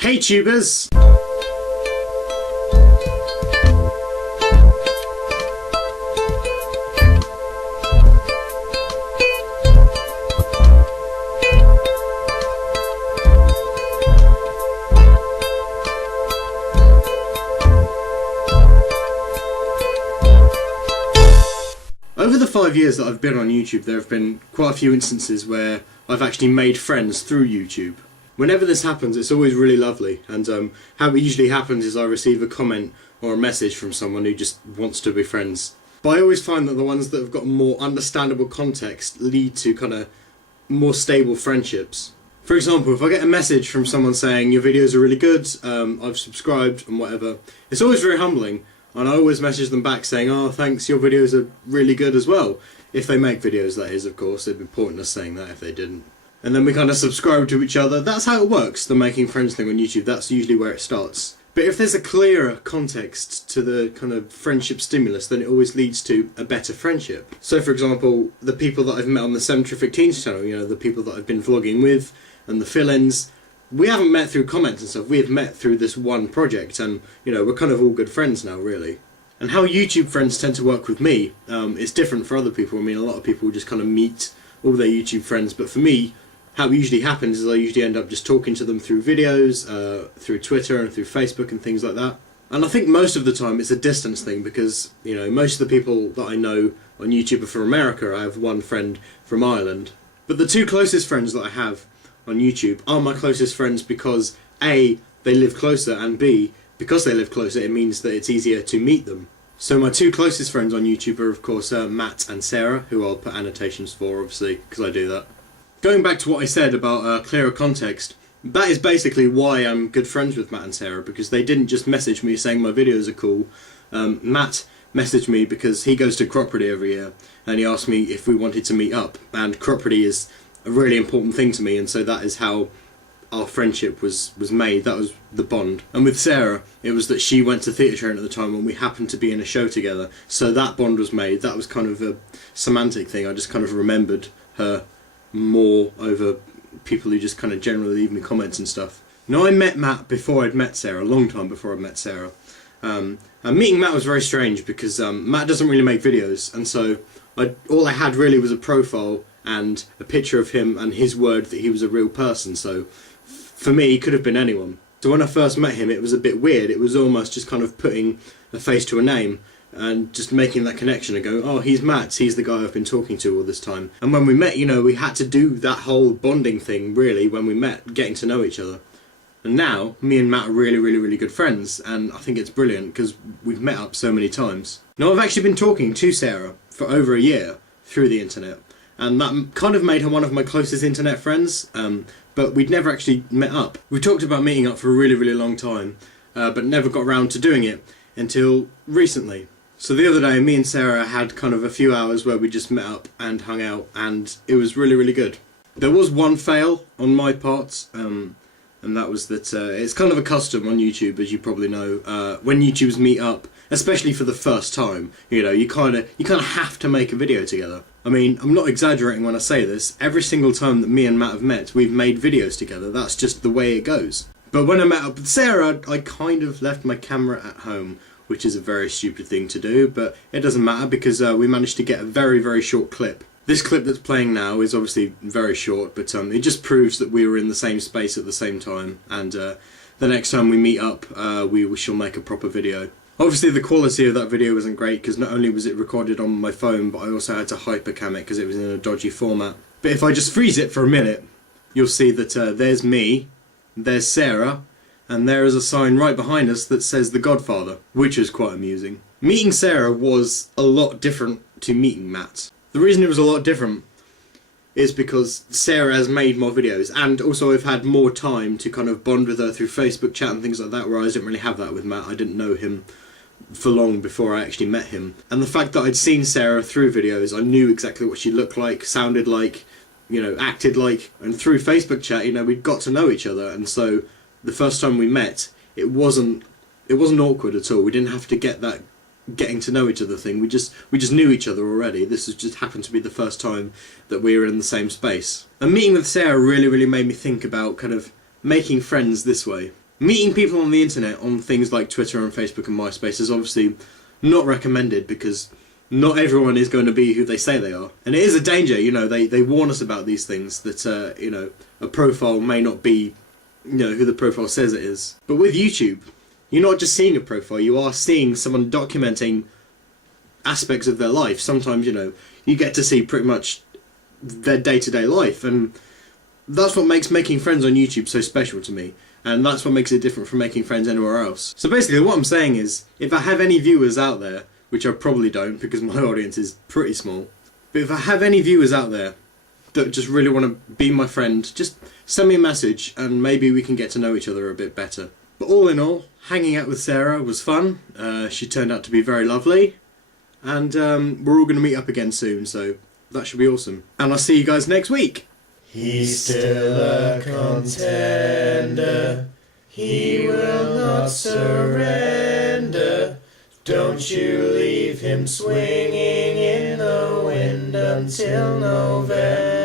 Hey tubers! Over the 5 years that I've been on YouTube, there have been quite a few instances where I've actually made friends through YouTube. Whenever this happens, it's always really lovely, and how it usually happens is I receive a comment or a message from someone who just wants to be friends. But I always find that the ones that have got more understandable context lead to kind of more stable friendships. For example, if I get a message from someone saying your videos are really good, I've subscribed and whatever, it's always very humbling. And I always message them back saying, oh thanks, your videos are really good as well. If they make videos, that is, of course. It'd be pointless saying that if they didn't. And then we kind of subscribe to each other. That's how it works, the making friends thing on YouTube. That's usually where it starts. But if there's a clearer context to the kind of friendship stimulus, then it always leads to a better friendship. So for example, the people that I've met on the 7 Terrific Teens channel, you know, the people that I've been vlogging with, and the fill-ins, we haven't met through comments and stuff, we have met through this one project, and you know, we're kind of all good friends now, really. And how YouTube friends tend to work with me is different for other people. I mean, a lot of people just kind of meet all their YouTube friends, but for me, how it usually happens is I usually end up just talking to them through videos, through Twitter and through Facebook and things like that. And I think most of the time it's a distance thing because, you know, most of the people that I know on YouTube are from America. I have one friend from Ireland. But the two closest friends that I have on YouTube are my closest friends because A, they live closer, and B, because they live closer it means that it's easier to meet them. So my two closest friends on YouTube are of course Matt and Sarah, who I'll put annotations for obviously because I do that. Going back to what I said about clearer context, that is basically why I'm good friends with Matt and Sarah, because they didn't just message me saying my videos are cool. Matt messaged me because he goes to Cropredy every year and he asked me if we wanted to meet up, and Cropredy is a really important thing to me, and so that is how our friendship was made. That was the bond. And with Sarah, it was that she went to theatre training at the time when we happened to be in a show together, so that bond was made. That was kind of a semantic thing. I just kind of remembered her more over people who just kind of generally leave me comments and stuff. Now, I met Matt before I'd met Sarah, a long time before I met Sarah. And meeting Matt was very strange because Matt doesn't really make videos, and so all I had really was a profile and a picture of him and his word that he was a real person, so for me he could have been anyone. So when I first met him it was a bit weird. It was almost just kind of putting a face to a name and just making that connection and going, oh, he's Matt, he's the guy I've been talking to all this time. And when we met, you know, we had to do that whole bonding thing really when we met, getting to know each other. And now me and Matt are really good friends, and I think it's brilliant because we've met up so many times. Now, I've actually been talking to Sarah for over a year through the internet, and that kind of made her one of my closest internet friends, but we'd never actually met up. We talked about meeting up for a really long time, but never got around to doing it until recently. So the other day, me and Sarah had kind of a few hours where we just met up and hung out, and it was really good. There was one fail on my part, and that was that it's kind of a custom on YouTube, as you probably know, when YouTubers meet up, especially for the first time, you know, you kind of have to make a video together. I mean, I'm not exaggerating when I say this. Every single time that me and Matt have met, we've made videos together. That's just the way it goes. But when I met up with Sarah, I kind of left my camera at home, which is a very stupid thing to do, but it doesn't matter because we managed to get a very short clip. This clip that's playing now is obviously very short, but it just proves that we were in the same space at the same time, and the next time we meet up, we shall make a proper video. Obviously the quality of that video wasn't great because not only was it recorded on my phone, but I also had to hypercam it because it was in a dodgy format. But if I just freeze it for a minute, you'll see that there's me, there's Sarah, and there is a sign right behind us that says The Godfather, which is quite amusing. Meeting Sarah was a lot different to meeting Matt. The reason it was a lot different is because Sarah has made more videos, and also I've had more time to kind of bond with her through Facebook chat and things like that, whereas I didn't really have that with Matt. I didn't know him for long before I actually met him. And the fact that I'd seen Sarah through videos, I knew exactly what she looked like, sounded like, you know, acted like, and through Facebook chat, you know, we'd got to know each other, and so the first time we met, it wasn't awkward at all. We didn't have to get that getting to know each other thing. We just knew each other already. This was just happened to be the first time that we were in the same space. And meeting with Sarah really made me think about kind of making friends this way. Meeting people on the internet on things like Twitter and Facebook and MySpace is obviously not recommended, because not everyone is going to be who they say they are. And it is a danger, you know, they warn us about these things, that, you know, a profile may not be, you know, who the profile says it is. But with YouTube, you're not just seeing a profile, you are seeing someone documenting aspects of their life. Sometimes, you know, you get to see pretty much their day-to-day life, and that's what makes making friends on YouTube so special to me. And that's what makes it different from making friends anywhere else. So basically what I'm saying is, if I have any viewers out there, which I probably don't because my audience is pretty small, but if I have any viewers out there that just really want to be my friend, just send me a message and maybe we can get to know each other a bit better. But all in all, hanging out with Sarah was fun. She turned out to be very lovely. And we're all going to meet up again soon, so that should be awesome. And I'll see you guys next week. He's still a contender, he will not surrender. Don't you leave him swinging in the wind until November.